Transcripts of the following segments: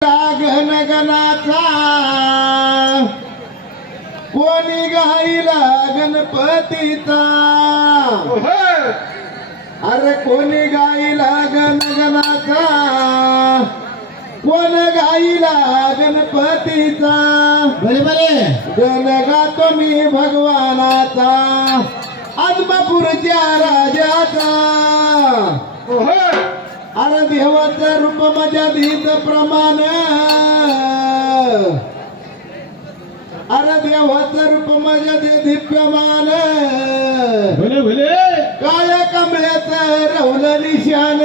गणाचा कोणी गाईला गणपतीचा अरे कोणी गाईला गणगणाचा कोण गाईला गणपतीचा बरे बरे गण गातो मी भगवानाचा आदमापूरच्या राजाचा अरे देवाचं रूप माझ्या दीत प्रमाण अरे देवाचं रूप माझ्या दे दिव्यमान भले भले काळ्या कमळ्याचं रवलं निशान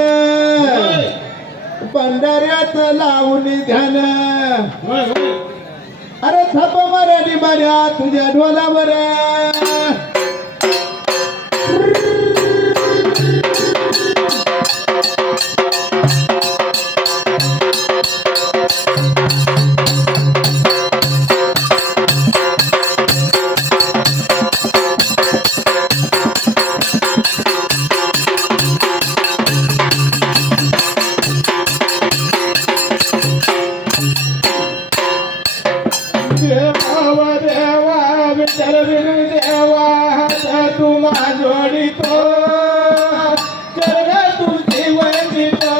पंढऱ्यात लावून ध्यान अरे थप मराठी बऱ्या तुझ्या ढोलावर देवा देवा विठ्ठल विनु देवा तुमा जोडितो चरण तुझी वंदितो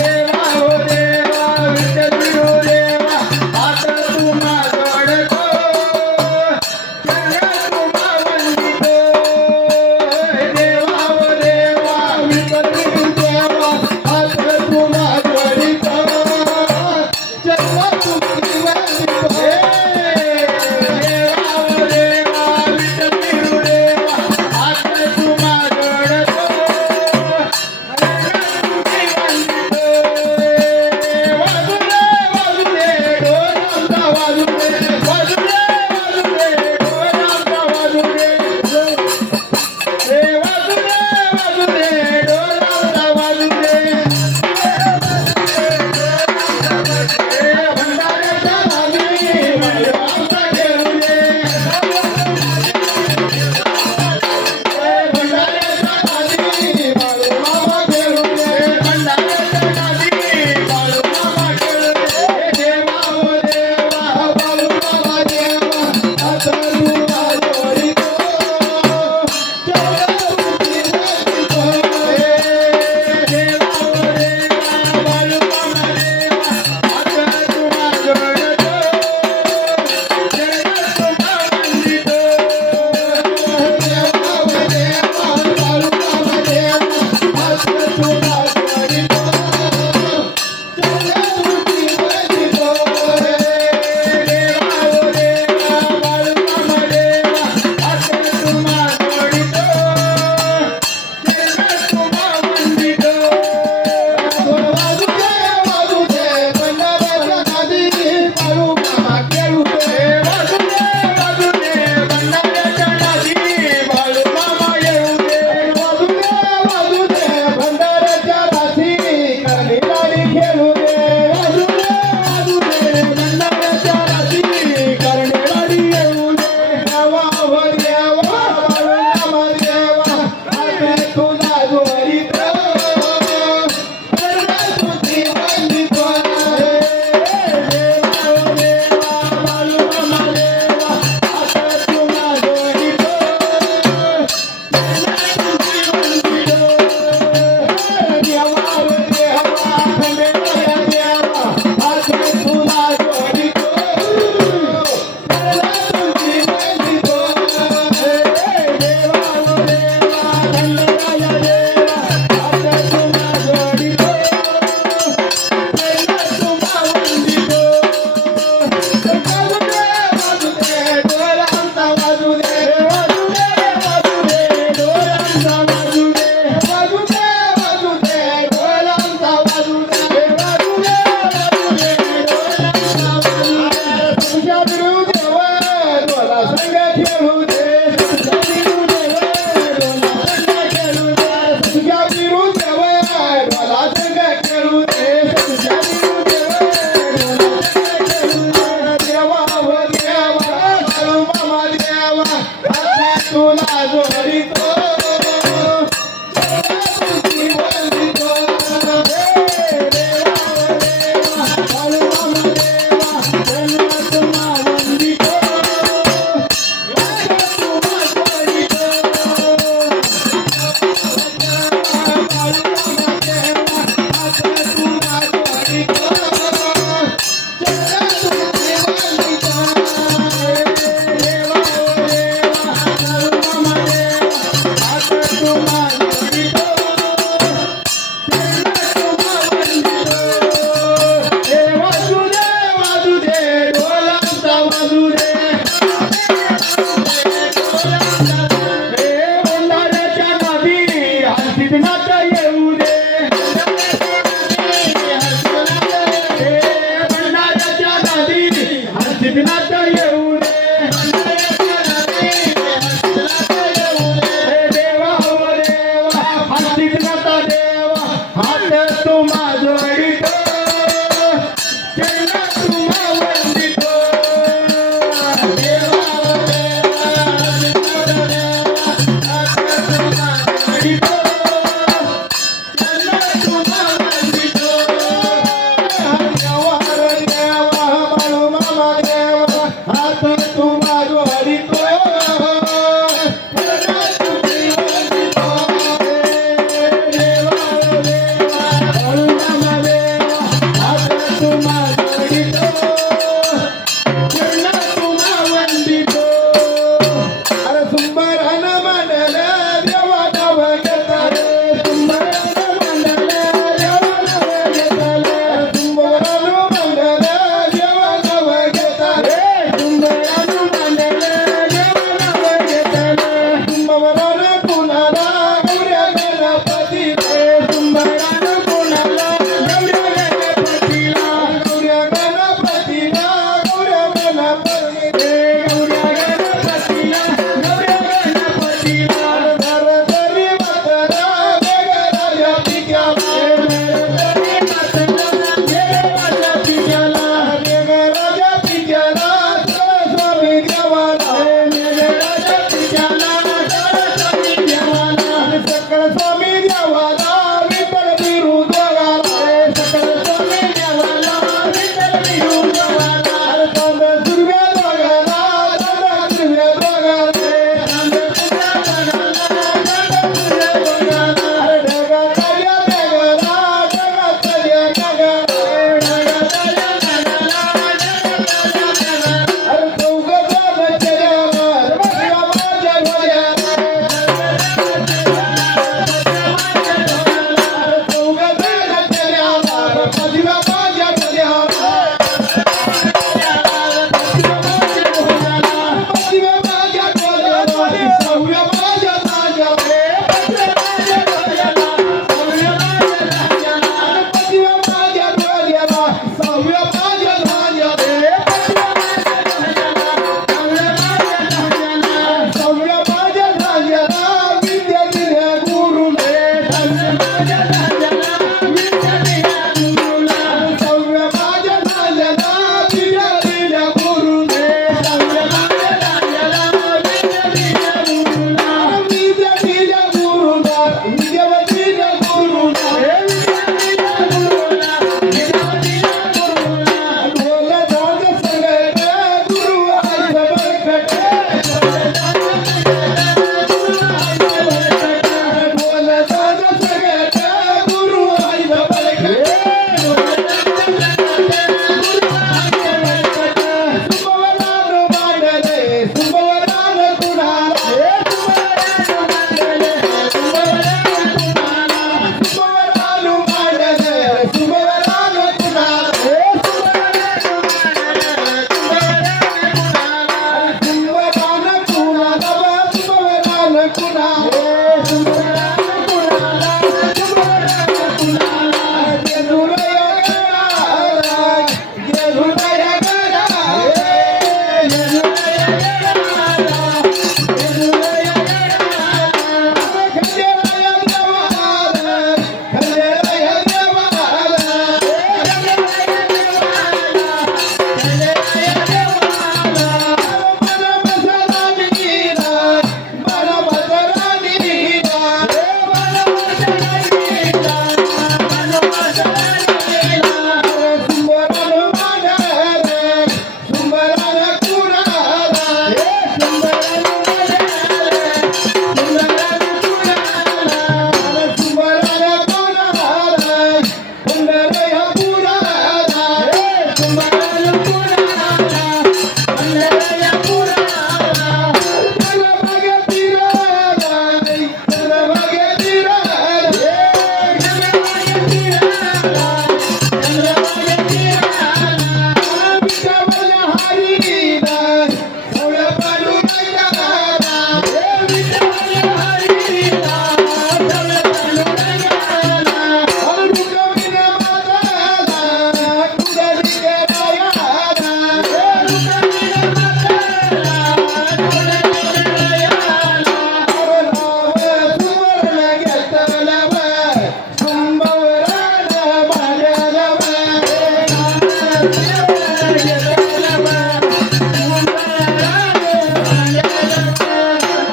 देवा हो देवा विठ्ठल विनु देवा आता तुमा जोडतो चरण तुमा वंदितो देवा हो देवा विठ्ठल विनु देवा आता तुमा जोडितो चरण तुझी वंदितो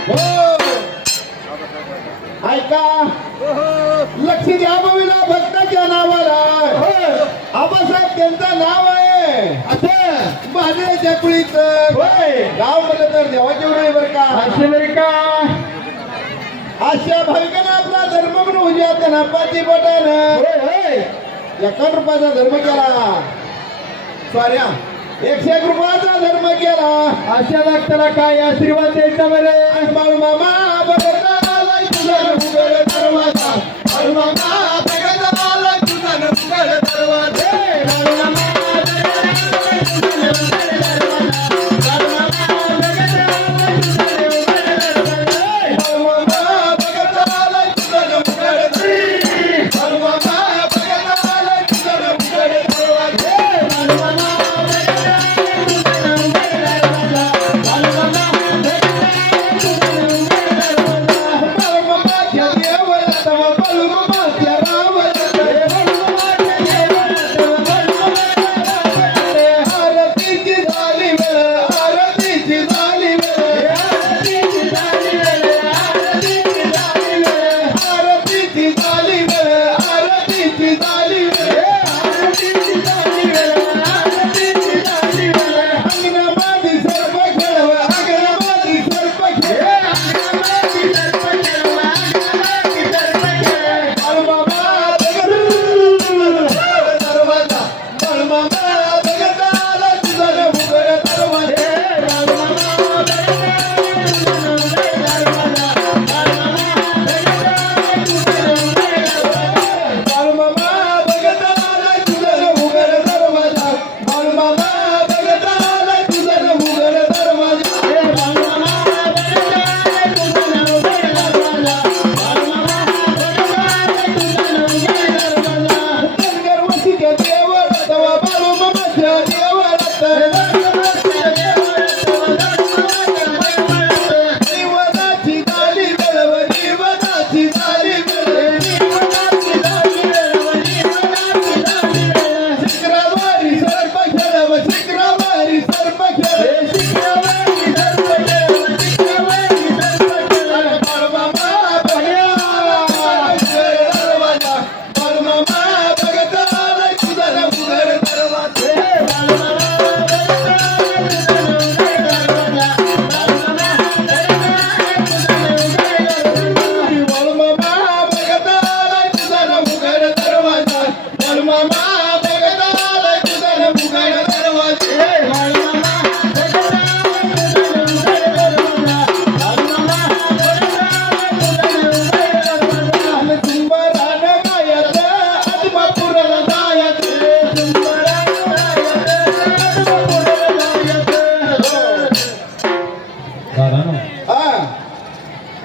हो ऐका लक्ष द्या बघूला भक्ताच्या नावाला आबासाहेब त्यांचं नाव आहे असं महादेवाच्या कुळीत होय गाव म्हणलं तर देवाची उडे बरं का असे बरे का अशा भाविकांना आपला धर्म म्हणून उद्या त्यांना पाची बटन होय होय 1 रुपयाचा धर्म केला सॉऱ्या 101 रुपयाचा धर्म केला अशा भक्ताला काय आशीर्वाद द्यायचा बरे बाळू मामा बघता तुझा उघड दरवाजा बाळू मामा बघता तुझा उघड दरवाजा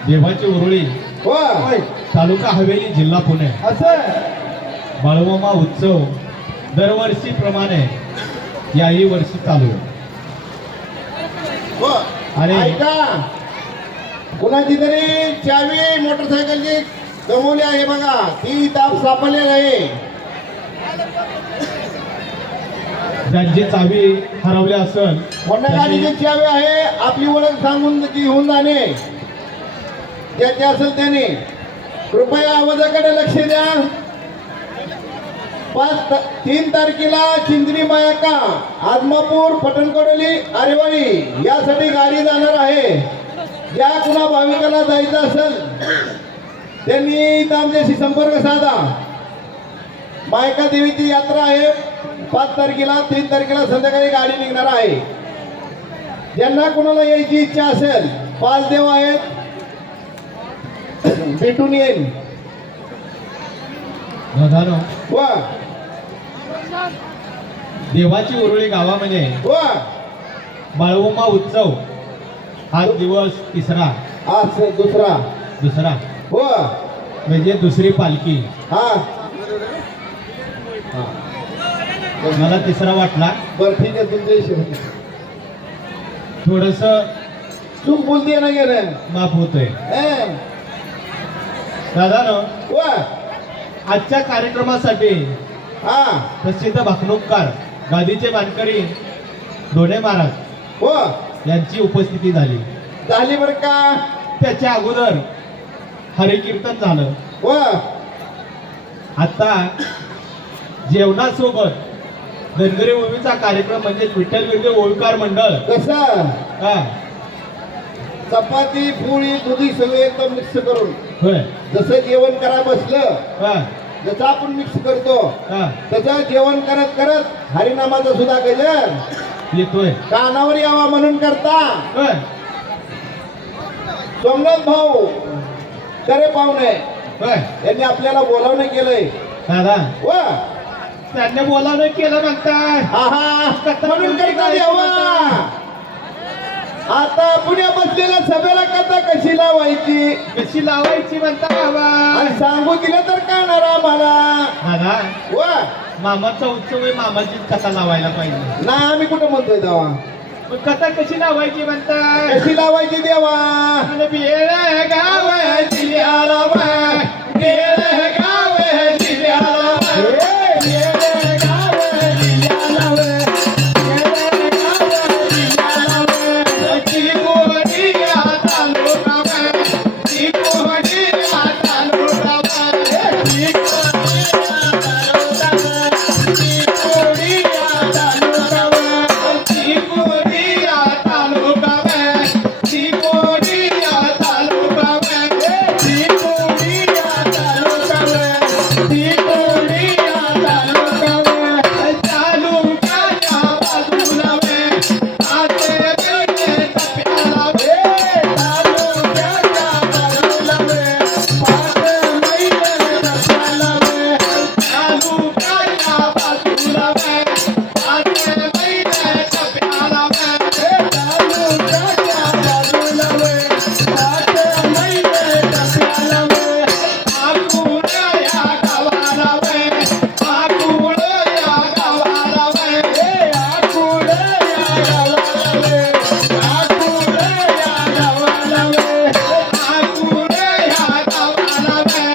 देवाची उरुळी होय तालुका हवेली जिल्हा पुणे असं बाळूमामा उत्सव दरवर्षीप्रमाणे याही वर्षी चालू आहे. हो आणि- ऐका कुणाची तरी चावी मोटरसायकलची गमवली आहे बघा ती ताप सापडलेली आहे ज्यांची चावी हरवली असेल होंडा गाडीची चावी आहे आपली ओळख सांगून घेऊन जाणे ज्याचे असेल त्याने कृपया आवाजाकडे लक्ष द्या 3 तारखेला चिंचणी मायाका आदमापूर पटणकडोली आरेवाडी यासाठी गाडी जाणार आहे ज्या कुणा भाविकाला जायचं असेल त्यांनी इथं आमच्याशी संपर्क साधा मायका देवीची यात्रा आहे 5 तारखेला 3 तारखेला संध्याकाळी गाडी निघणार आहे ज्यांना कुणाला यायची इच्छा असेल 5 देव आहेत भेटून येईल दादानो वा देवाची उरुळी गावामध्ये वा बाळूमामा उत्सव हा दिवस तिसरा आज दुसरा वा म्हणजे दुसरी पालखी. हा मला तिसरा वाटला बरं ठीक आहे तुमच्या हिशोबाने थोडस चूक बोलते ना गेलं माफ होतोय. ए, दादानो वा आजच्या कार्यक्रमासाठी हा प्रसिद्ध भाकणूककार गादीचे मानकरी धोंडे महाराज हो यांची उपस्थिती झाली. झाली बर का. त्याच्या अगोदर हरिकीर्तन झालं. हो आता जेवणासोबत धनगरी ओवीचा कार्यक्रम म्हणजे विठ्ठल विरदे ओळकार मंडळ. कसं हा चपाती पोळी दुधी सगळे एकदम मिक्स करून होय. जसं जेवण करा बसलं हा जसं आपण मिक्स करतो हा तसं जेवण करत करत हरिनामाचा सुद्धा गजर येतोय. कानावर यावा म्हणून करता होय. सोमनाथ भाऊ करे पाहुणे होय. यांनी आपल्याला बोलावणं केलंय. दादा वा त्यांनी बोलावणं केलं म्हणताय. आहा म्हणून करता देवा. आता पुण्या बसलेल्या सभेला कथा कशी लावायची कशी लावायची म्हणता बाबा. आणि सांगू दिलं तर कळणार आम्हाला. दादा वा मामाचा उत्सव आहे, मामाचीच कथा लावायला पाहिजे. ना आम्ही कुठं म्हणतोय देवा. मग कथा कशी लावायची म्हणताय. कशी लावायची देवा. आणि बेळ गाव जिल्ह्याला बाय, बेळ गाव जिल्ह्याला बाय, बेळ गाव जिल्ह्याला बाय, बेळ गाव जिल्ह्याला बाय. चिकोडिया तालुका बाय, चिकोडिया तालुका बाय, चिकोडिया तालुका बाय, चिकोडिया तालुका बाय, चिकोडिया तालुका बाय, चिकोडिया तालुका बाय, चिकोडिया तालुका बाय. तालुक्याच्या बाजूला बाय, आते बेटे टप्प्याला बाय, तालुक्याच्या बाजूला बाय, आते बेटे टप्प्याला बाय, तालुक्याच्या बाजूला बाय, आते बेटे टप्प्याला बाय, तालुक्याच्या बाजूला बाय, आते बेटे टप्प्याला बाय. आकुळ या गावाला बाय, आकुळ या गावाला बाय, आकुळ या गावाला बाय, आकुळ या गावाला बाय, आकुळ या गावाला बाय,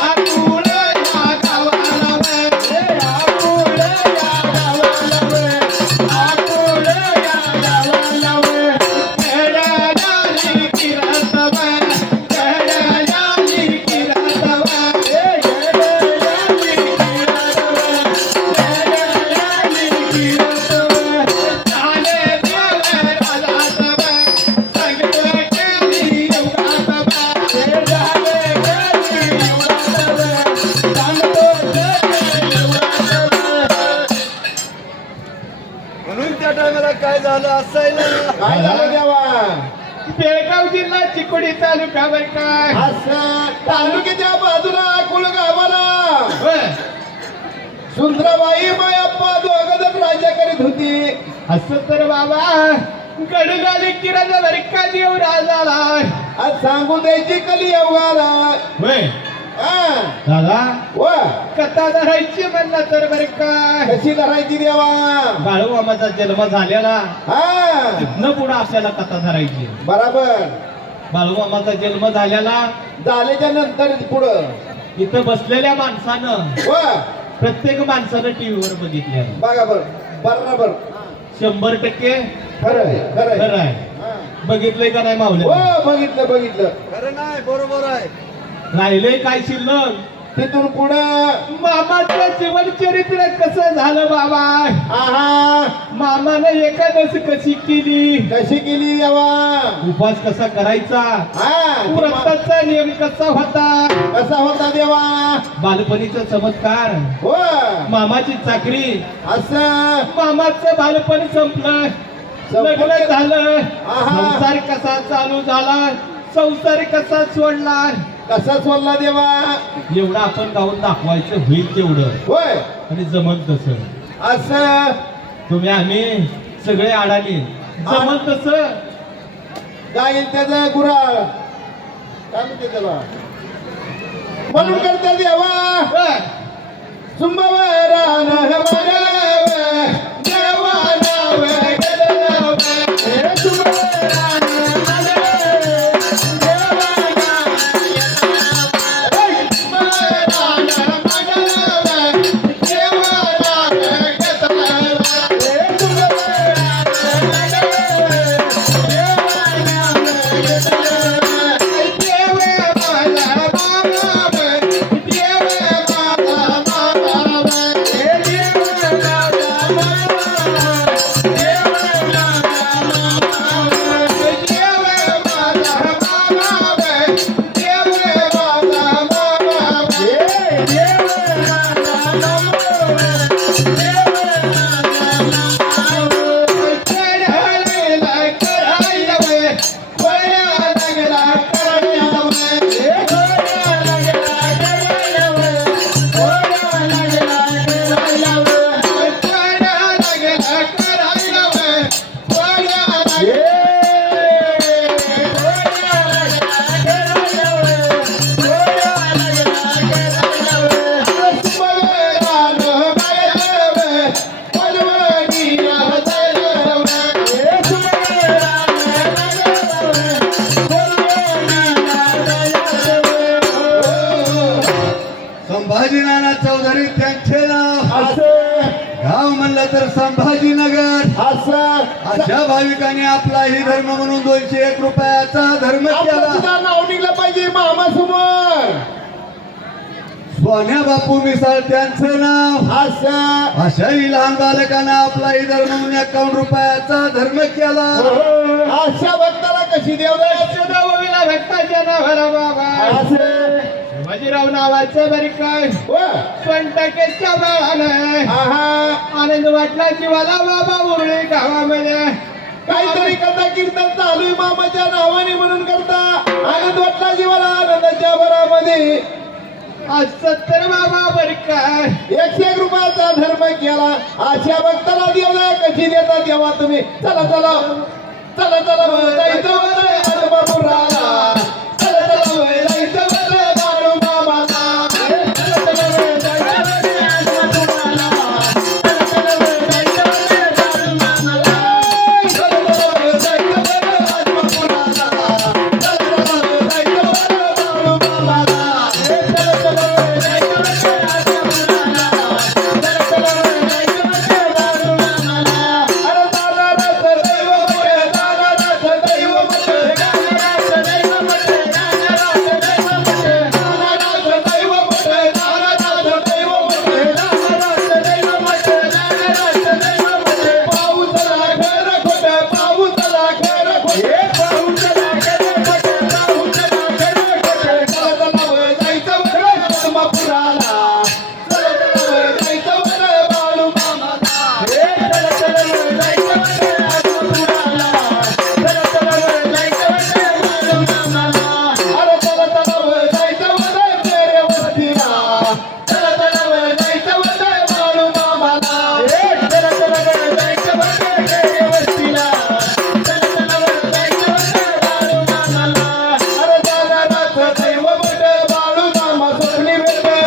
आकुळ या गावाला बाय, आकुळ या गावाला बाय, आकुळ या गावाला बाय. खेड्याला किरत बाय, खेड्याला किरत बाय, खेड्याला किरत बाय, खेड्याला किरत बाय. झाले देव राजात बाय, संगत केली एवढात बाय, झाले केली एवढात बाय, संगत केली एवढात बाय. म्हणून त्या टायमाला काय झालं असायला. काय झालं देवा. बेळगाव जिल्हा चिकोडी तालुका बर काय. असं तालुक्याच्या बाजूला अकोल गावाला होय. सुंदराबाई मायप्पा दोघं राज्य करीत होती. असं तर बाबा गडगाली किराजा बर का देव राजाला. आज सांगू द्यायची कली अवघाला. होय. हा दादा वा कथा धरायची म्हणलं तर बर काय. कशी धरायची देवा. बाळू मामाचा जन्म झालेला हा तिथनं पुढे आपल्याला कथा धरायची. बराबर. बाळू मामाचा जन्म झालेला झाल्याच्या नंतर पुढं इथं बसलेल्या माणसानं वा प्रत्येक माणसानं टीव्हीवर बघितलेलं. बघा बर बरोबर 100% खरंय खरंय. खरं आहे. हा. बघितलंय का नाही मावले. हो बघितलं बघितलं. खरं नाही बरोबर आहे. राहिलंय काय शिल्लक. तिथून पुढं मामाचं जीवन चरित्र कसं झालं बाबा. आहा मामानं एकादश कशी केली, कशी केली देवा. उपवास कसा करायचा, हा व्रताचा नियम कसा होता, कसा होता देवा. बालपणीचा चमत्कार, हो मामाची चाकरी, असं मामाचं बालपण संपलं, लग्न झालं, आहा. संसार कसा चालू झाला, संसार कसा सोडला, कसा सोडला देवा. एवढं आपण गाऊन दाखवायचं होईल तेवढं होय आणि जमत तसं. असं तुम्ही आम्ही सगळे अडाणी जमत तसं. जाईल त्याचं गुराळ काय म्हणते त्याला म्हणून करता देवा. सुंबवरान देवा नाव गेलं. हे सुंबवरान देवा नाव गाव म्हणलं तर संभाजीनगर. असं अशा भाविकाने आपलाही धर्म म्हणून 201 रुपयाचा धर्म आपलं केला. सुद्धा नाव निघलं पाहिजे मामासमोर. सोन्या बापू मिसाळ त्यांचं नाव. असं अशाही लहान बालकांना आपलाही धर्म म्हणून 51 रुपयाचा धर्म केला. अशा भक्ताला कशी देवदास. सुदावीला भक्ताच्या नावाला बाबा असं बाजीराव नावाचं बरी काय व 1% बाळानं आहा आनंद वाटला जीवाला बाबा उरळी गावामध्ये. काहीतरी कथा कीर्तन चालू आहे मामाच्या नावाने म्हणून करता आनंद वाटला जीवाला आनंदाच्या भरामध्ये. आज 70 बाबा बरी काय 101 रुपयाचा धर्म केला. अशा भक्ताला देवदाय कशी देता देवा तुम्ही. चला चला चला चला जायचं बरं आजोबापुराला. चला चला जायचं बरं बाळू मामाला. चला चला जायचं बरं आजोबापुराला. चला चला जायचं बरं बाळू मामाला. चला चला जायचं बरं आजोबापुराला. चला चला जायचं बरं बाळू मामाला. चला चला जायचं बरं आजोबापुराला. चला चला जायचं बरं बाळू मामाला. अरे दादा रथ दैव मोठे, दादा रथ दैव मोठे, दादा रथ दैव मोठे, दादा रथ दैव मोठे, दादा रथ दैव मोठे, दादा रथ दैव मोठे, दादा रथ दैव मोठे, दादा रथ दैव मोठे. पाऊसला घर खोटे, पाऊसला घर खोटे, पाऊसला घर खोटे, पाऊसला घर खोटे. चला चला जायचं बरं आदमापुराला. चला चला जायचं बरं बाळू मामाला. चला चला जायचं बरं आदमापुराला. चला चला जायचं बरं बाळू मामाला. अरे चला चला जायचं बरं तेरे वस्तीला. चला चला जायचं बरं बाळू मामाला. चला चला जायचं बरं तेरे वस्तीला. चला चला जायचं बरं बाळू मामाला. अरे दादा रथ दैव मोठे, बाळू मामा स्वप्नी भेटे.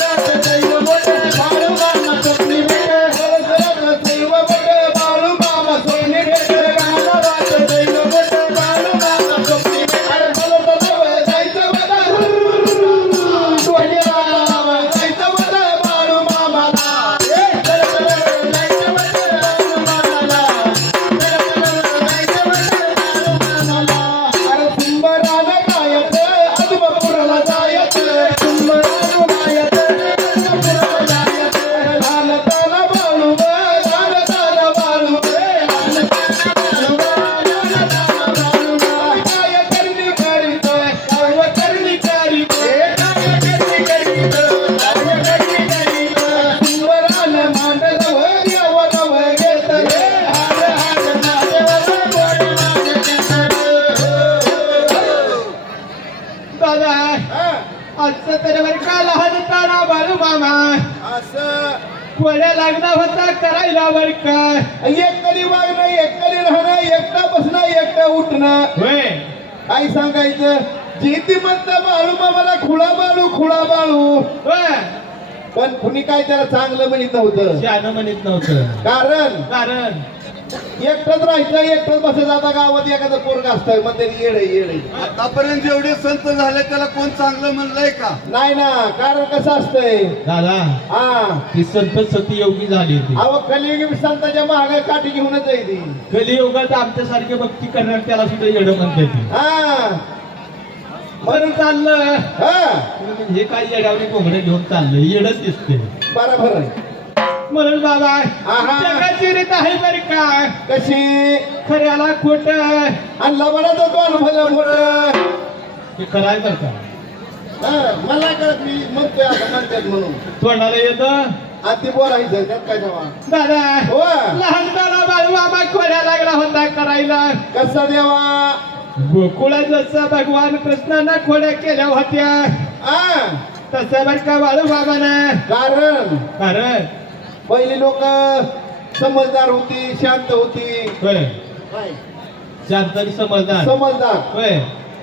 रथ दैव मोठे, बाळू मामा स्वप्नी भेटे. रथ दैव मोठे, बाळू मामा स्वप्नी भेटे. रथ दैव मोठे, बाळू मामा स्वप्नी भेटे. अरे चला चला जायचं बरं डोलीला. जायचं बरं बाळू मामाला. चला चला जायचं बरं बाळू मामाला. चला चला जायचं बरं बाळू मामाला. अरे सुंदरानं गायचं आजोबापुराला जायचं. सुंदरानं गायचं आजोबापुराला जायचं. लहान ताना बाळू ग, लहान ताना बाळू ग, लहान ताना बाळू ग, लहान ताना बाळू ग. काय करणी करीत, काय करणी करीत, काय करणी करीत, काय करणी करीत. सुंदरानं मांडलं व देवाला व घेतलं. हाड हाड महादेवाला गोड नाव घेतलं. दादा हा, आज 70 बरी का लहान ताना बाळू मामा असं कोड्या लागला होता करायला बरी काय. एक कधी वागणं, एक कधी राहणं, एकटा बसणं, एकटा उठणं. होय काय सांगायचं. जिती म्हणतं बाळू मामाला खुळा बाळू, खुळा बाळू. होय पण कुणी काय त्याला चांगलं म्हणत नव्हतं. शानं म्हणत नव्हतं. कारण एकटंच राहायचं, एकटंच बसायचं. आता गावात एखादं पोरग असतं मग तरी येडे येडे. आतापर्यंत जेवढे संत झाले त्याला कोण चांगलं म्हणलंय का? नाही ना. कारण कसं असतंय. दादा हा ती संत सती योगी झाली होती. अहो कलियुगी संतांच्या मागे काठी घेऊनच आहे ती. कलियुगात आमच्यासारखे भक्ती करणार त्याला सुद्धा येडं म्हणते ती. हा बरं चाललं हा हे काय येड्यावरी कोंबडे घेऊन चाललं येडच दिसते. बरोबर आहे. म्हणून बाबा आहा. जगाची रीत आहे बरी काय कशी खऱ्याला खोट आणि लबाडाचा तो अनुभव मोठं. हे कराय बर का मला कळत मी म्हणतोय आता म्हणतात म्हणून तोंडाला येतं. आधी बोलायचं त्यात काय जेव्हा. दादा हो लहानपणा बाळू मामा खोड्या लागला होता करायला. कसा देवा. गोकुळात जसं भगवान कृष्णानं खोड्या केल्या होत्या आ तसं बर का बाळू बाबानं. कारण पहिली लोक समजदार होती, शांत होती. होय काय? शांतनी समजदार समजदार. होय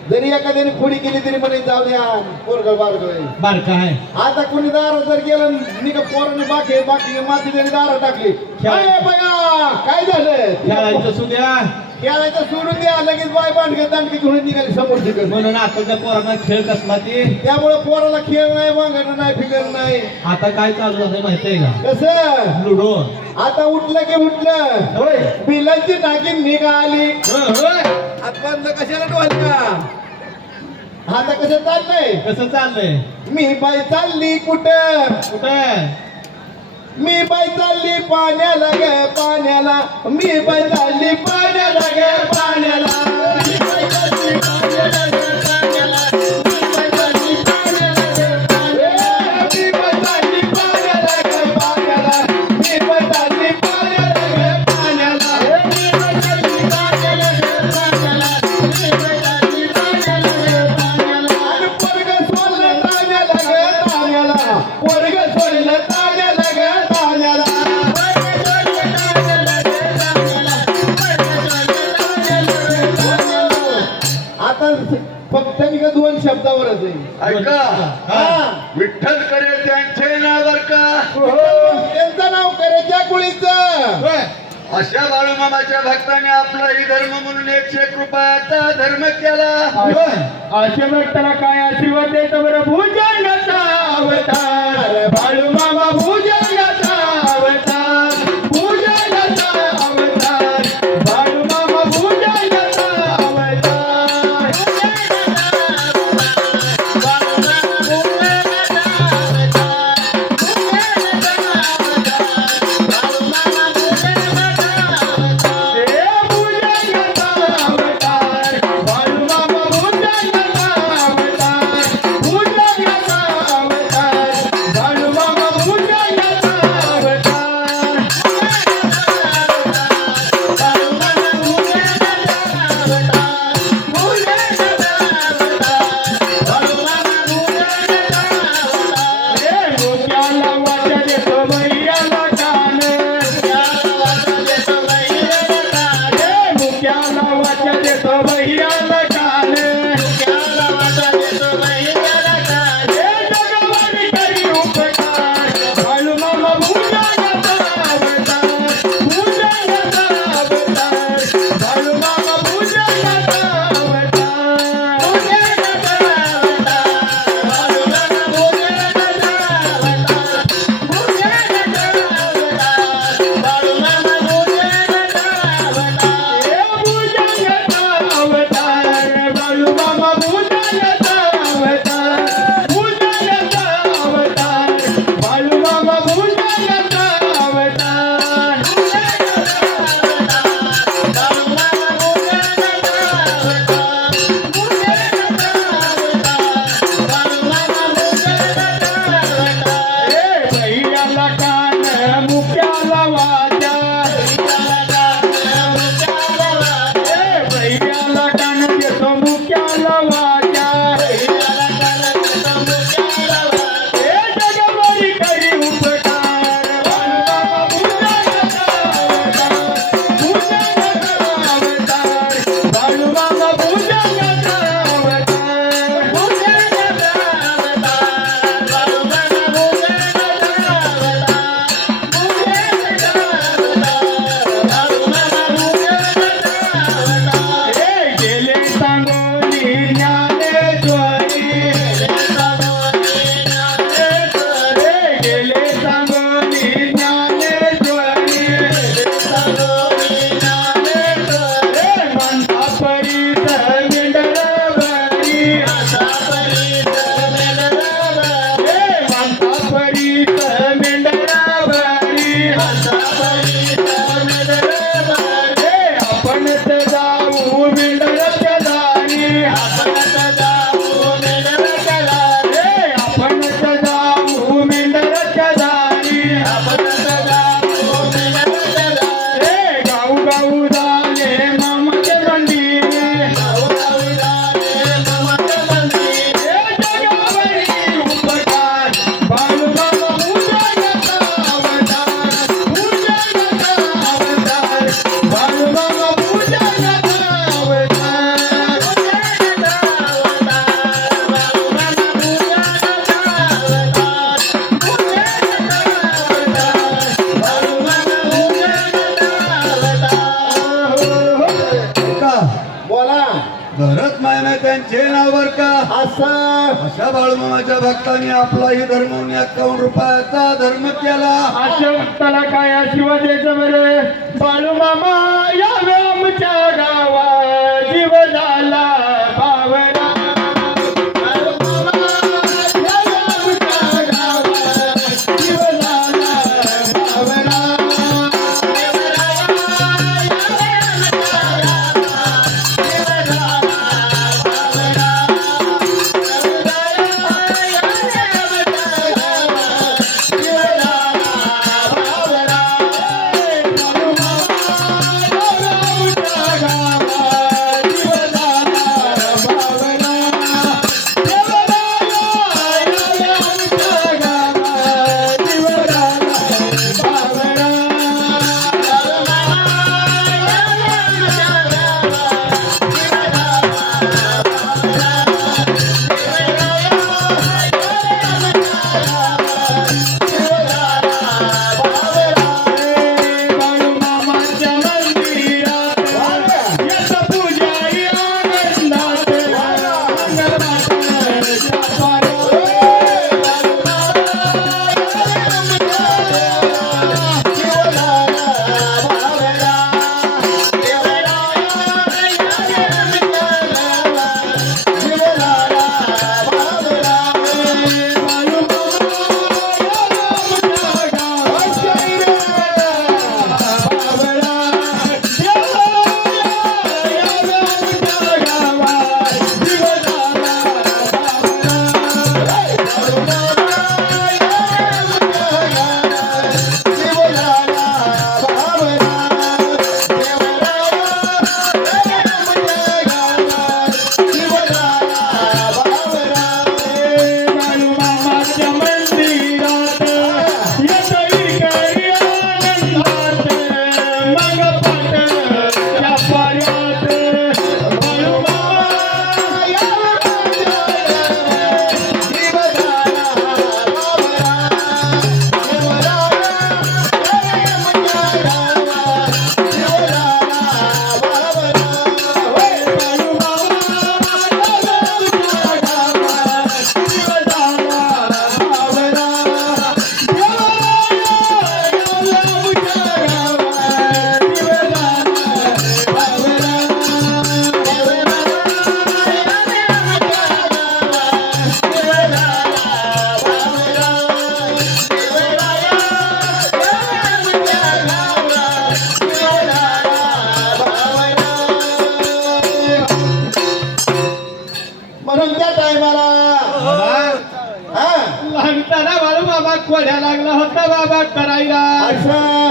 जरी एखाद्याने खोडी केली तरी म्हणे जाऊ द्या पोरग बारग. बारका आहे. आता कोणी दारात जर गेलं नि का पोराने बाकी माती त्याने दारात टाकली. खेळ- अरे बघा काय झालं. खेळायचं सुद्या खेळायचं सोडून द्या लगेच बाय बांधके दांडकी घेऊन निघाली समोर तिकडे. म्हणून आताच्या पोरांना खेळ कसला ते त्यामुळे पोराला खेळ नाही मागणं नाही फिकर नाही. आता काय चालू असं माहितीये का कसं लुडो आता उठलं की उठलं होय बिलांची नागिन निघाली. होय आता कशाला डोल का आता कसं चाललंय कसं चाललंय मी बाई चालली कुठं कुठं मी बाई चालली पाण्याला ग पाण्याला मी बाई चालली पाण्याला ग पाण्याला मी बाई चालली पाण्याला ग पाण्याला मी बाई चालली पाण्याला ग पाण्याला मी बाई चालली पाण्याला ग पाण्याला मी बाई चालली पाण्याला ग पाण्याला मी बाई चालली पाण्याला ग पाण्याला मी बाई चालली पाण्याला ग पाण्याला आणि पोरग सोडलं ताण्याला ग ताण्याला पोरग सोडलं ताण्याला ग ताण्याला आता फक्त मी का दोन शब्दावरच आहे. ऐका हा विठ्ठल करे त्यांचे नाव बर का त्यांचं नाव करायच्या कुळीचं अशा बाळूमामाच्या भक्ताने आपला ही धर्म म्हणून 101 रुपयाचा धर्म केला. अशा व्यक्तीला काय आशीर्वाद देतो बरं भुजंगाचा अवतार बाळूमामा भुजंगाचा अवतार भुजंगाचा अवतार बाळूमामा भुजंगाचा अवतार हे भुजंगाचा अवतार बाळूमामा भुजंगाचा अवतार भुजंगाचा अवतार बाळूमामा भुजंगाचा अवतार हे मुक्याला वाचा देतो मैयाला कान हे मुक्याला वाचा देतो मैयाला कान हे जगवाडी करी उपकार बाळूमामा भुजंगाचा अवतार भुजंगाचा अवतार बाळूमामा भुजंगाचा हे भुजंगाचा अवतार बाळूमामा भुजंगाचा अवतार भुजंगाचा अवतार बाळूमामा भुजंगाचा अवतार हे भैयाला कान मुक्याला वाचा हे भैयाला कान देतो मुक्याला वाचा हे जगभरी करी उपकार बाळूमामा भुजंगाचा अवतार भुजंगाचा अवतार बाळूमामा भुजंगाचा हे गेले सांगोली ज्ञानेश्वरी हे गेले सांगोली ज्ञानेश्वरी हे म्हणता परीत मेंढरवरी हे म्हणता परीत मेंढरवरी हे आपण तर जाऊ मेंढराच्या दारी हे आपण तर जाऊ मेंढराच्या दारी हे गाऊ गाऊ झाले मामाचे मंदिर हे जगावरी उपकार बाळूमामा भुजंगाचा अवतार भुजंगाचा अवतार बाळूमामा भुजंगाचा त्यांचे नाव बर का असं अशा बाळूमामाच्या भक्तांनी आपलाही धर्म 51 रुपयाचा धर्म केला. अशा भक्ताला काय आशीर्वाद द्यायचं बरे बाळू मामा यावे आमच्या गावात जीव झाला भावना बाळू मामा यावे आमच्या गावात जीव झाला भावना म्हणून त्या टायमाला हा लहानताना बाळू मामा कोड्या लागला होता बाबा करायला असं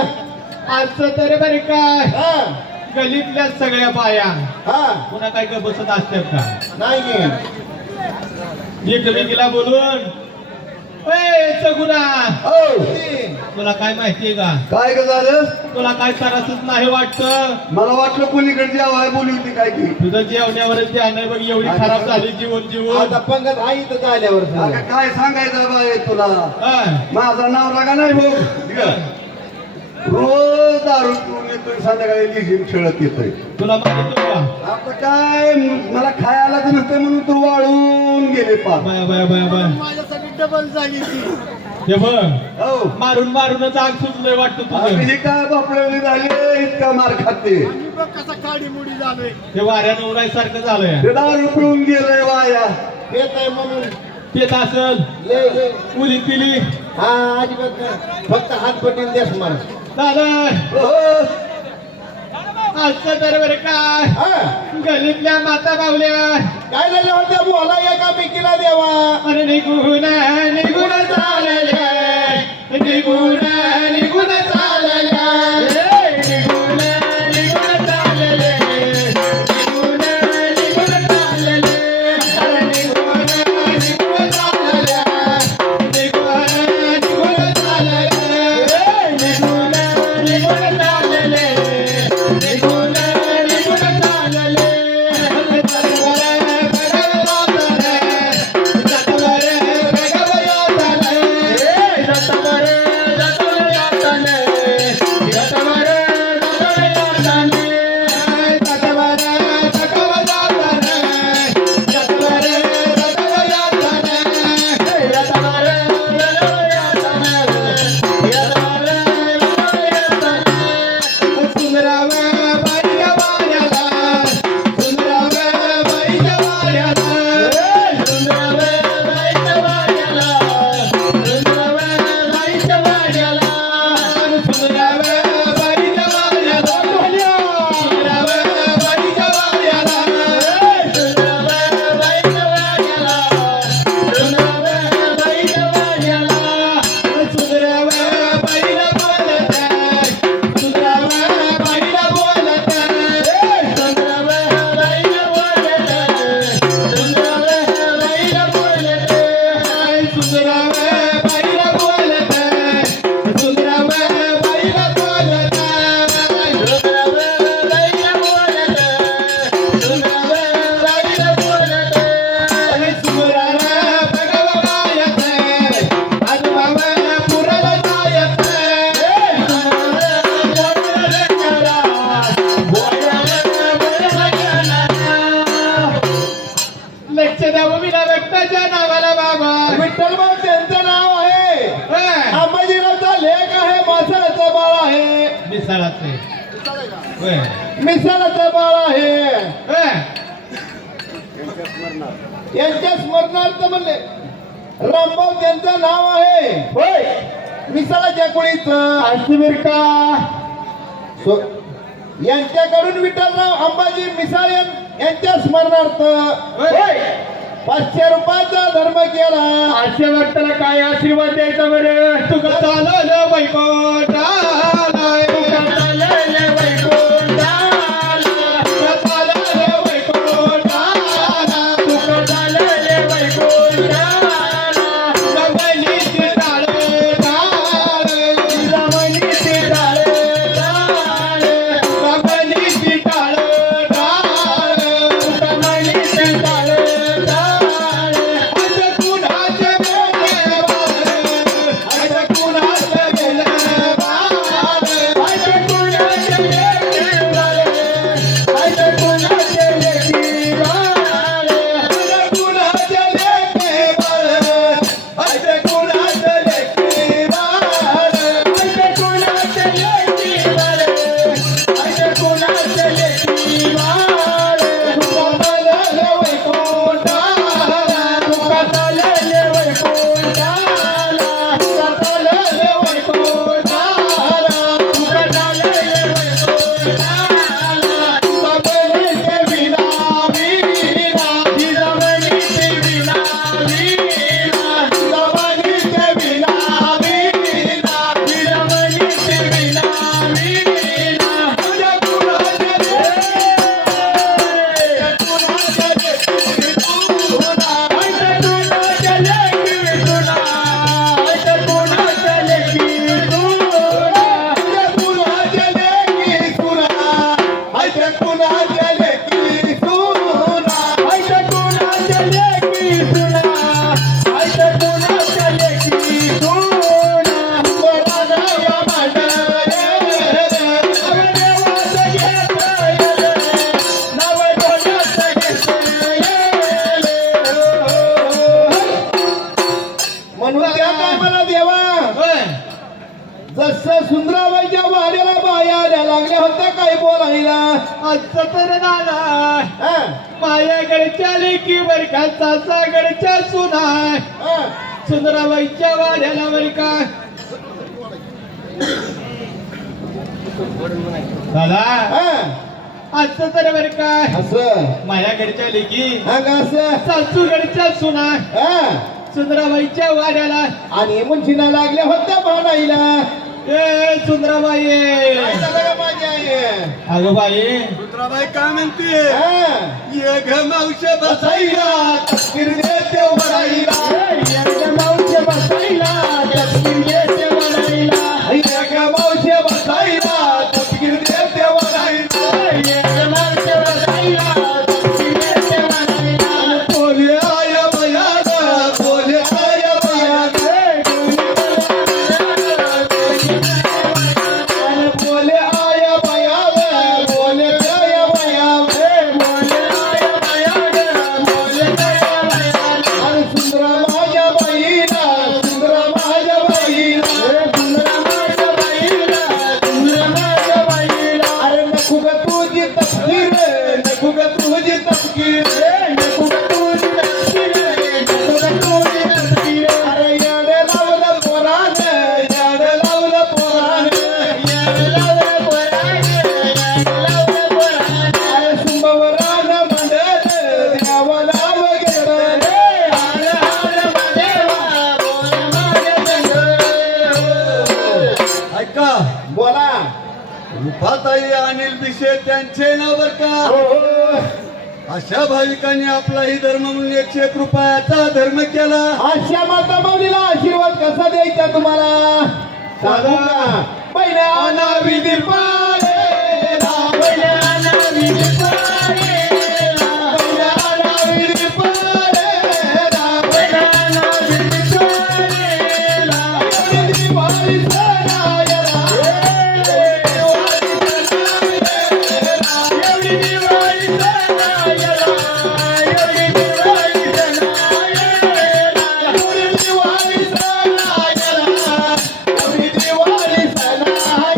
आजचं तर बरे काय हा गलीतल्या सगळ्या बाया हा पुन्हा काय का बसत असतात का नाही एकमेकीला बोलून ए सगुना हो तुला काय माहितीये का काय ग झालं तुला काय त्रासच नाही वाटतं मला वाटलं कोणीकडची आवाज बोली होती काय की तुझं जेवण्यावरच ध्यान आहे बघ एवढी खराब झाली जीवन जीवन आता पंगत आई तर झाल्यावर अगं काय सांगायचं बाय तुला हा. माझा नाव लागा नाही भाऊ रोज दारू पिऊन येतोय संध्याकाळी लिहिम खेळत येतोय तुला माहिती का आता काय मला खायला तर नसतं म्हणून तू वाळून गेले पार बाया बाया बाया बाया माझ्यासाठी डबल झाली ती हे बघ हो मारून मारूनच आग सुचलंय वाटतं अगं तुझं हे काय बापडवली झाली इतका मार खाते मी बघ कसा काडी मुडी झालोय हे वाऱ्यानं उडायसारखं झालंय ते दारू पिऊन गेलंय वाया येत आहे म्हणून तेच असल ले ले उली पिली हा अजिबात नाही फक्त हात पटीन द्यास मला दादा हो. आजचं तर बरं काय हा गलीतल्या माता बावल्या काय झालं होत्या बोला एका पिकीला देवा अरे निघून निघून चालल्या निघून निघून चालल्या निघून निघून चालले निघून निघून चालले अरे निघून निघून चालल्या निघून निघून चालले निघून निघून चालले निघून निघून चालले जतवरे मिसळाचे होय मिसळाचं बाळ आहे होय यांच्या स्मरणार्थ म्हणले रामभाऊ त्यांचं नाव आहे होय मिसळाच्या कुळीचं आशिमीर का यांच्याकडून विठ्ठलराव अंबाजी मिसाळ यांच्या स्मरणार्थ होय 500 रुपयाचा धर्म केला. अशा व्यक्तीला काय आशीर्वाद द्यायचा बरं तुका चाललं वैकुंठाला तुका चाललं वैकुंठाला तुका चाललं वैकुंठाला तुका चाललं वैकुंठाला रमणीची टाळ टाळ रमणीची टाळ टाळ रमणीची टाळ टाळ रमणीची टाळ म्हणून त्या टायमाला देवा जसं सुंदराबाईच्या वाड्याला बाया आल्या लागल्या होत्या काही बोलायला आजचा तर नाना हा, मायाकडच्या लेकी बर का सासाकडच्या सुना हा. सुंदराबाईच्या वाड्याला बर का दादा हा, आजचं तर बर का असं मायाकडच्या लेकी हा का असं सासूकडच्या सुना हा. सुंदराबाईच्या वाड्याला आणि मुंजीना लागल्या होत्या भांडायला ए सुंदराबाई काय झालं रे माझी आई? अगं बाई रुद्राबाई काय म्हणते हा. ये घ मावशे बसायला तस्कीर देते वराईला मावशे बसायला तस्कीर देते वराईला आई ग मावशे बसायला तपकीर देते वराईला मावशे बसायला तस्कीर देते वराईला बोले आया बयान बोले आया बयान बोले आया बयाव बोले आया बयाव आणि सुंदरा माझ्या बाईला सुंदरा माझ्या बाईला अरे नको ग तुझी तपकीर नको ग तुझी तपकीर अरे याडे लावलं पोरान याडे लावलं पोरान अरे सुंबवरान म्हणत द्यावं नाव गेलं ऐका बोला रुपाताई अनिल बिशे त्यांचे नाव बर का हो, हो. अशा भाविकांनी आपलाही धर्म म्हणून 101 रुपयाचा धर्म केला अशा माता माऊलीला आशीर्वाद कसा द्यायचा तुम्हाला सांगू का पहिल्या विधी पाळे पहिल्या विधी पाळे दिवाळी सणाय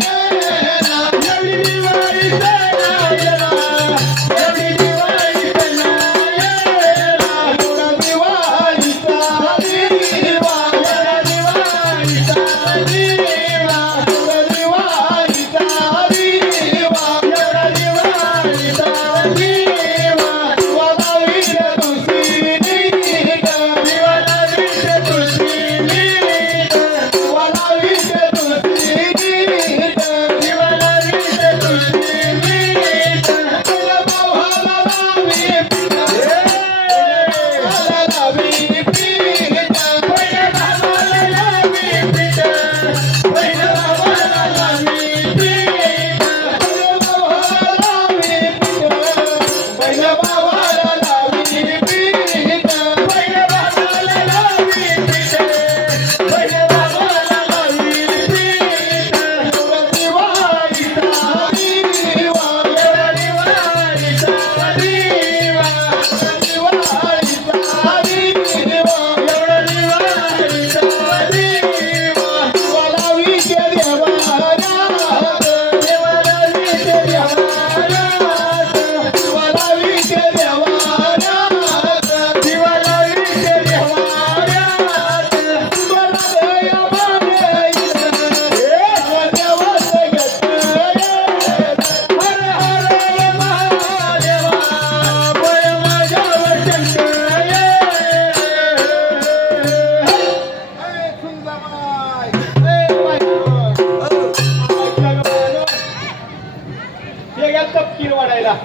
तपकीर वाढायला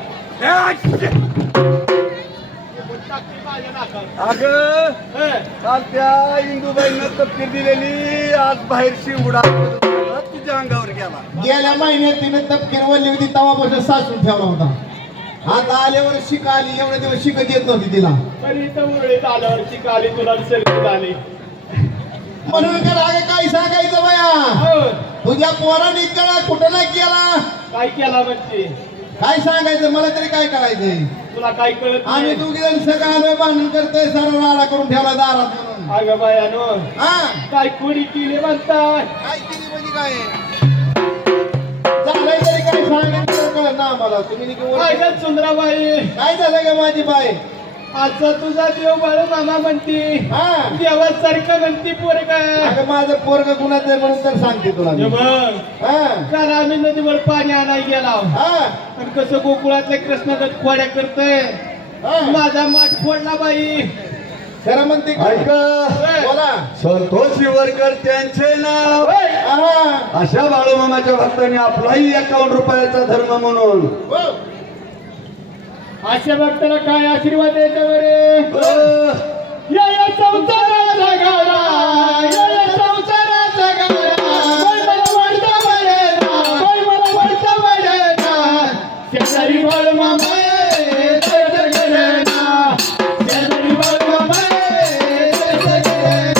अगं काल त्या इंदुबाईनं तपकीर दिलेली आज बाहेर शिवडा तुझ्या अंगावर गेला. गेल्या महिन्यात तिने तपकीर वळली होती तेव्हापासून सासून ठेवला होता. आता आल्यावर शिक आली, एवढे दिवस शिकत येत नव्हती तिला. पण इथं मुळे आल्यावर शिकाली तुला सर्दी आली. म्हणून का राग काय सांगायचं बाया, तुझ्या पोराने इतका कुठं नाही केला, काय केला म्हणते काय सांगायचं मला तरी काय करायचंय. तुला काय कळत आम्ही दोघी जण सगळं आलोय भांडण करतोय, सर्व राडा करून ठेवला दारात म्हणून. अगं बायानो हा काय कोणी केली म्हणताय काय केली म्हणजे काय झालंय तरी काय सांगायचं कळत ना आम्हाला. तुम्ही काय गं सुंदराबाई काय झालं का माझी बाई. आजचा तुझा देव बाळू मामा म्हणती हा देवासारखं म्हणती पोरगा अगं माझं पोरग गुणाचं आहे म्हणून तर सांगते तुला मी. हा काल आम्ही नदीवर पाणी आणायला गेला हा आणि कसं गोकुळातल्या कृष्णागत खोड्या करतोय हा. माझा माठ फोडला बाई. खरं म्हणते का? ऐका बोला. संतोष शिवरकर त्यांचे नाव हा. अशा बाळूमामाच्या भक्तांनी आपलाही 51 रुपयाचा धर्म म्हणून हो. अशा भक्ताला काय आशीर्वाद द्यायचा बरे. या संसाराचा गाडा, या संसाराचा गाडा, बाई मला वळता वळेना, बाई मला वळता वळेना. शेजारी बाळूमामा दर्द करेना, शेजारी बाळूमामा दर्द करेना.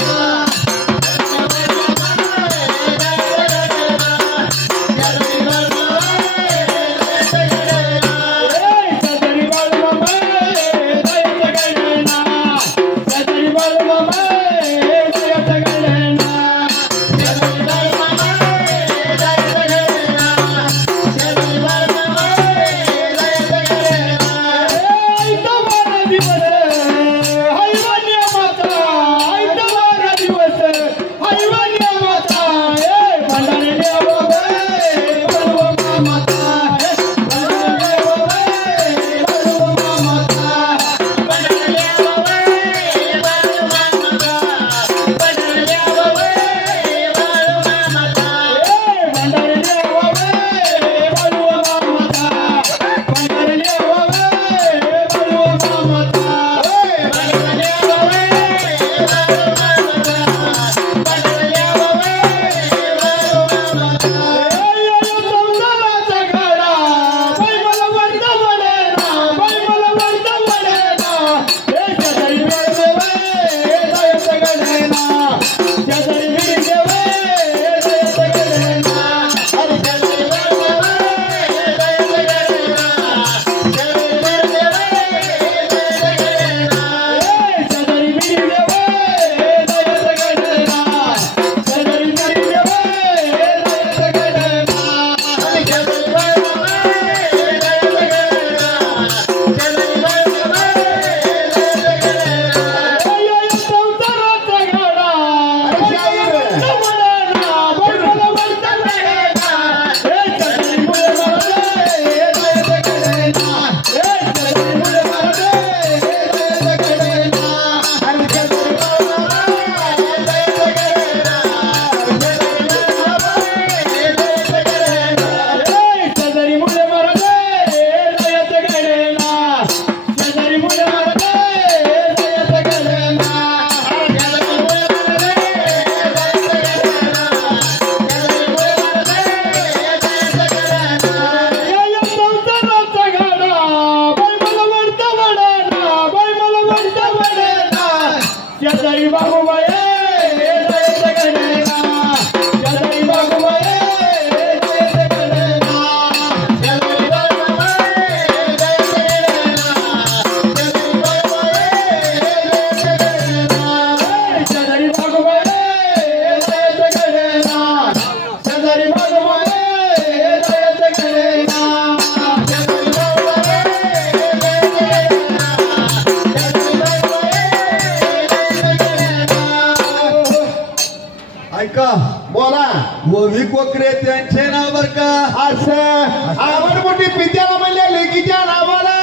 ऐका बोला. ववी कोकरे त्यांचे नाव बर का. असं आवड मोठी पित्याला म्हणले लेकीच्या नावाला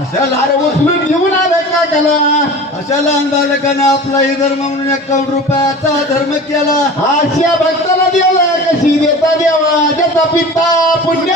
अशा अरे उचलून घेऊन आलं का त्याला. अशा लहान बालकांना आपलाही धर्म म्हणून 51 रुपयाचा धर्म केला. अशा भक्ताला देवा कशी देता देवा ज्याचा पिता पुण्य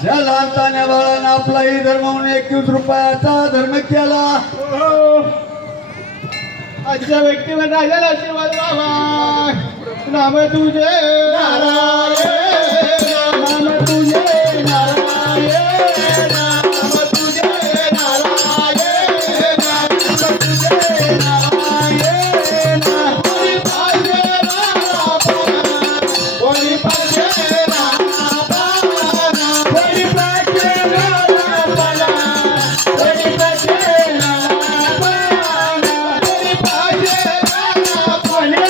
अशा लहानतान्या बाळानं आपलाही धर्म म्हणून 21 रुपयाचा धर्म केला. अशा व्यक्तीवर राजाला आशीर्वाद बाबा. नाम तुझे नारायण, नाम तुझे नारायण, नाम तुझे नारायण, नाम तुझे नारायण. कोणी पाहिजे रामापणा, कोणी पाहिजे रामापणा, कोणी पाहिजे रामापणा, कोणी पाहिजे रामापणा, कोणी पाहिजे रामापणा,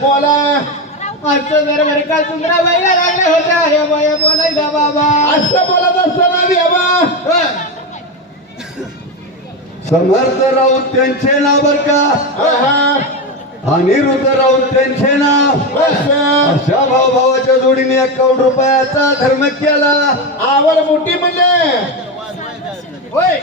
बोला. आमचं दरबारी काल सुंदरा बाईला लागले होते. हे बाया बोलायला बाबा. असं बोलत असताना बी बाबा समर्थ राऊत त्यांचे नाव बर का, अनिरुद्ध राऊत त्यांचे नाव. अशा भावाच्या जोडीने 51 रुपयाचा धर्म केला. आवड मोठी म्हणजे होय.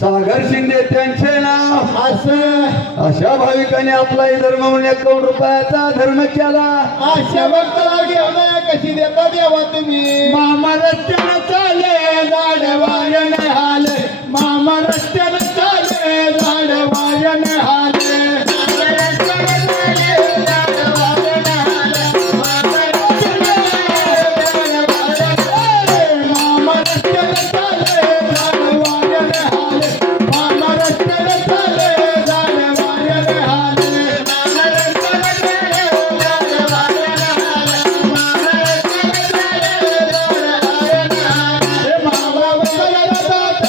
सागर शिंदे त्यांचे नाव. असं अशा भाविकाने आपलाही धर्म म्हणून 51 रुपयाचा धर्म केला. अशा भक्ताला घेऊन कशी देता देवा तुम्ही. मामा रस्त्यानं चाले झाड वायन हाले, मामा रस्त्यानं चाले झाड वायन हाले. मामा बसला रथात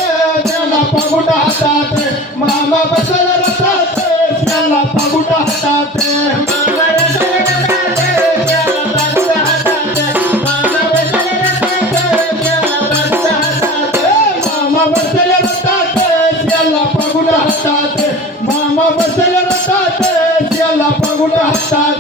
त्याला पागुटा हातात. मामा बसले रथात त्याला पागुटा हातात, मामा बसले रथात त्याला पागुटा हातात. मामा बसले पागुटा हातात, मामा बसले रथात त्याला पागुटा हातात.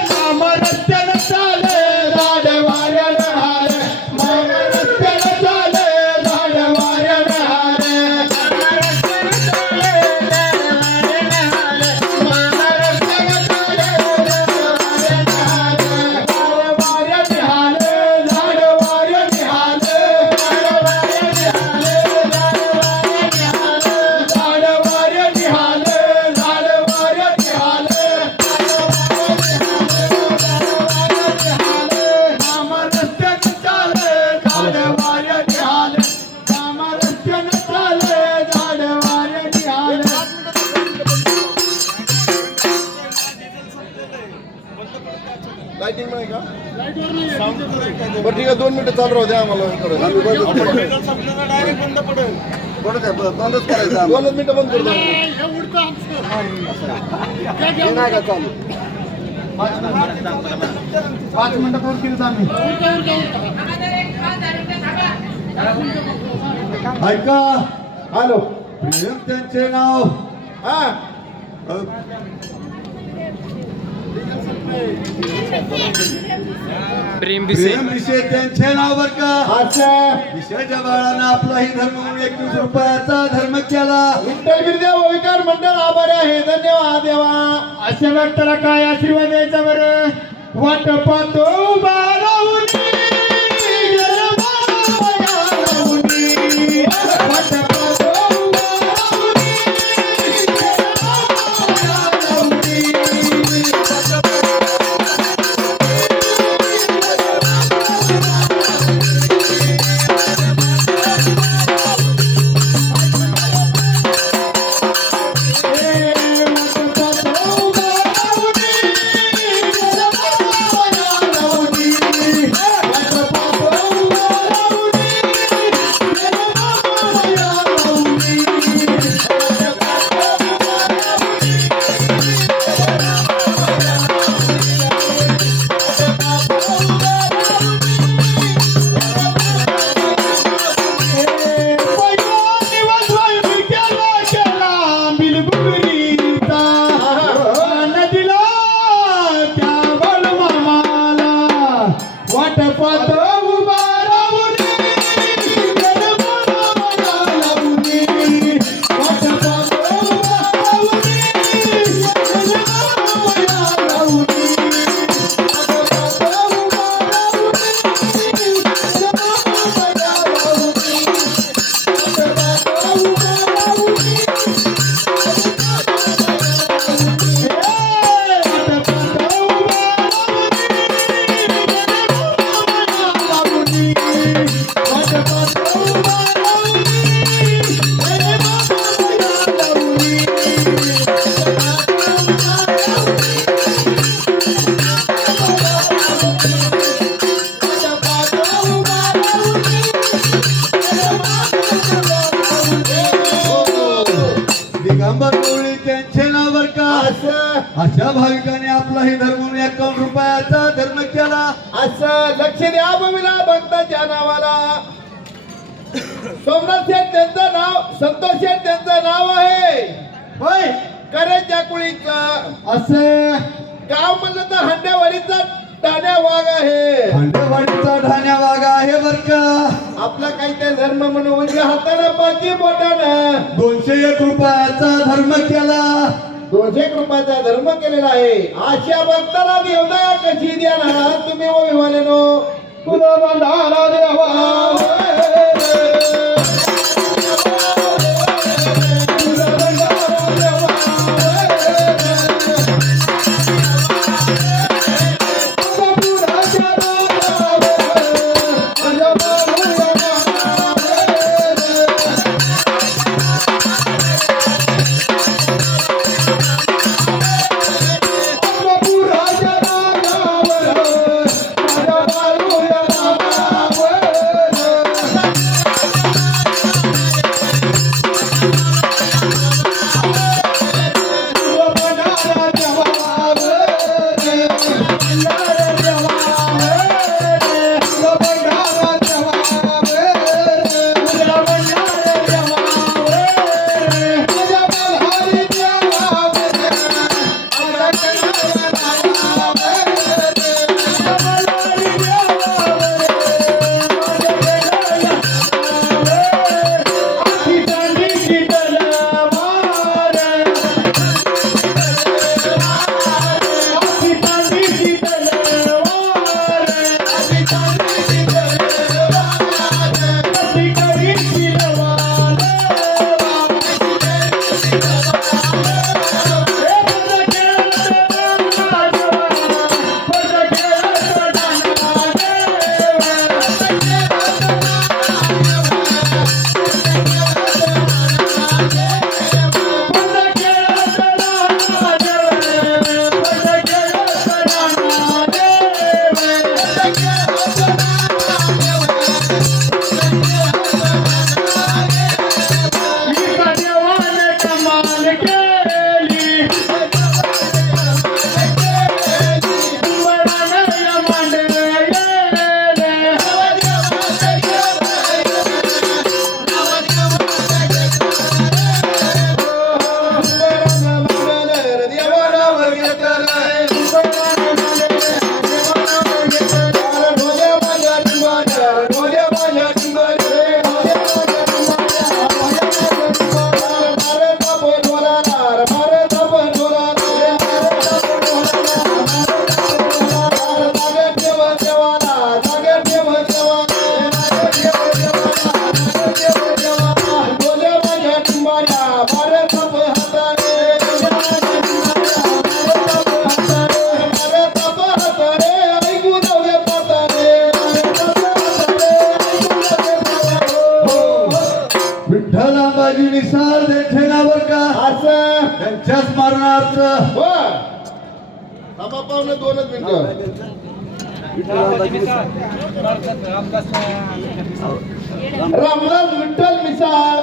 मामा रस्त्यानं चाले झाड वाऱ्यानं हाले, मामा रस्त्यानं चाले झाड वाऱ्यानं हाले. मामा रस्त्यानं चाले झाड वाऱ्यानं हाले, मामा रस्त्यानं चाले झाड वाऱ्यानं हाले. झाड वाऱ्यानं हाले, झाड वाऱ्यानं हाले, झाड वाऱ्यानं हाले, झाड वाऱ्यानं हाले, झाड वाऱ्यानं हाले, झाड वाऱ्यानं हाले. मामा रस्त्यानं चाले झाड वाऱ्यानं हाले, मामा रस्त्यानं चाले झाड वाऱ्यानं हाले. लाइटिंग नाही का बरं ठीक आहे 2 मिनिटं चालू राहू द्या आम्हाला बंदच करायचं 2 मिनिटं बंद करतो नाही का चालू 5 मिनिटं पूर्ण केली आम्ही. ऐका, हॅलो प्रेम त्यांचे नाव. हा प्रेम विषय त्यांचे नाव बर का. असं विषयाच्या बाळानं आपलाही धर्म म्हणून 21 रुपयाचा धर्म केला. विठ्ठल गिरदेव विकार मंडळ आभारी आहे. धन्यवाद देवा. अशा व्यक्तीला काय आशीर्वाद द्यायचा बरं. वाट पाहतो बारावणी वाट पाहतो बारावणी अशा भाविकाने आपलाही धर्म म्हणून 51 रुपयाचा धर्म केला. असं लक्ष द्या भूमीला भक्ताच्या नावाला. सोमनाथ शेठ त्यांचं नाव, संतोष शेठ त्यांचं नाव आहे. होय कराच्या कुळीचं असं गाव म्हणलं तर हंड्यावाडीचा टाण्या वाघ आहे. खंडवाडीचा ढाण्या वागा आहे बर का. आपला काही ते धर्म म्हणून उजव्या हातानं पाची बोटानं 201 रुपयाचा धर्म केला. 200 रुपयाचा धर्म केलेला आहे. अशा भक्ताला देवदया कशी देणार तुम्ही ओ विमानेनो. तुला बंधारा देवा निसार ठेणावर का असं त्यांच्या स्मरणार्थ हो. थांबा पाहुणे 2च मिनिटं. रामदास विठ्ठल मिसाळ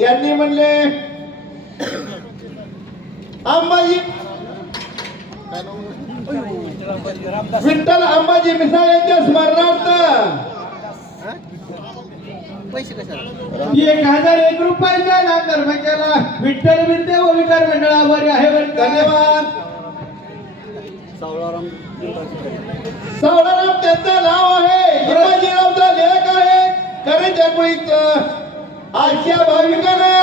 यांनी म्हणले अंबाजी विठ्ठल अंबाजी मिसाळ यांच्या स्मरणार्थ 1001 रुपयाचा दान धर्म केला. विठ्ठल विद्या व विकार मंडळावर आहे बरं का. धन्यवाद. सावळाराम त्यांचं नाव आहे. हिमाजीरावचा लेख आहे. कराच्या कुळीचं. अशा भाविकांना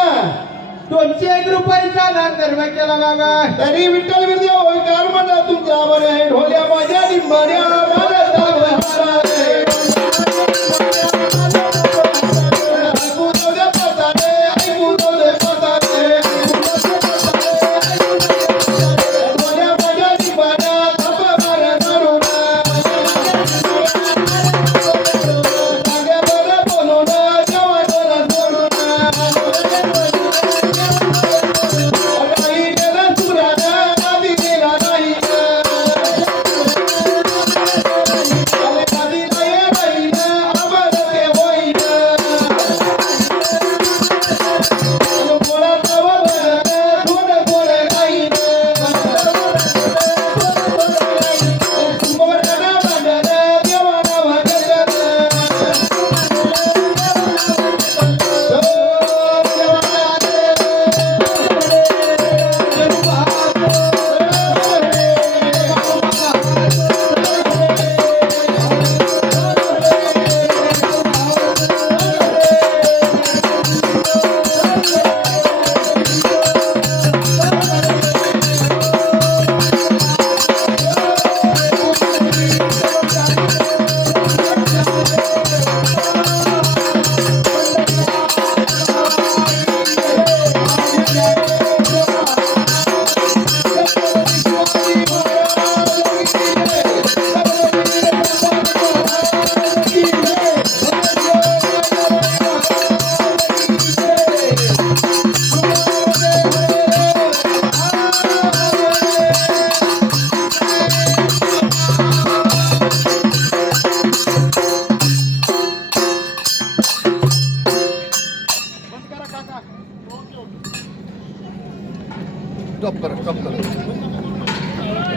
201 रुपयाचा दान धर्म केला बाबा. तरी विठ्ठल विद्या व विकार मंडळ तुमच्या आभार आहे. ढोल्या माझ्या निंबाड्या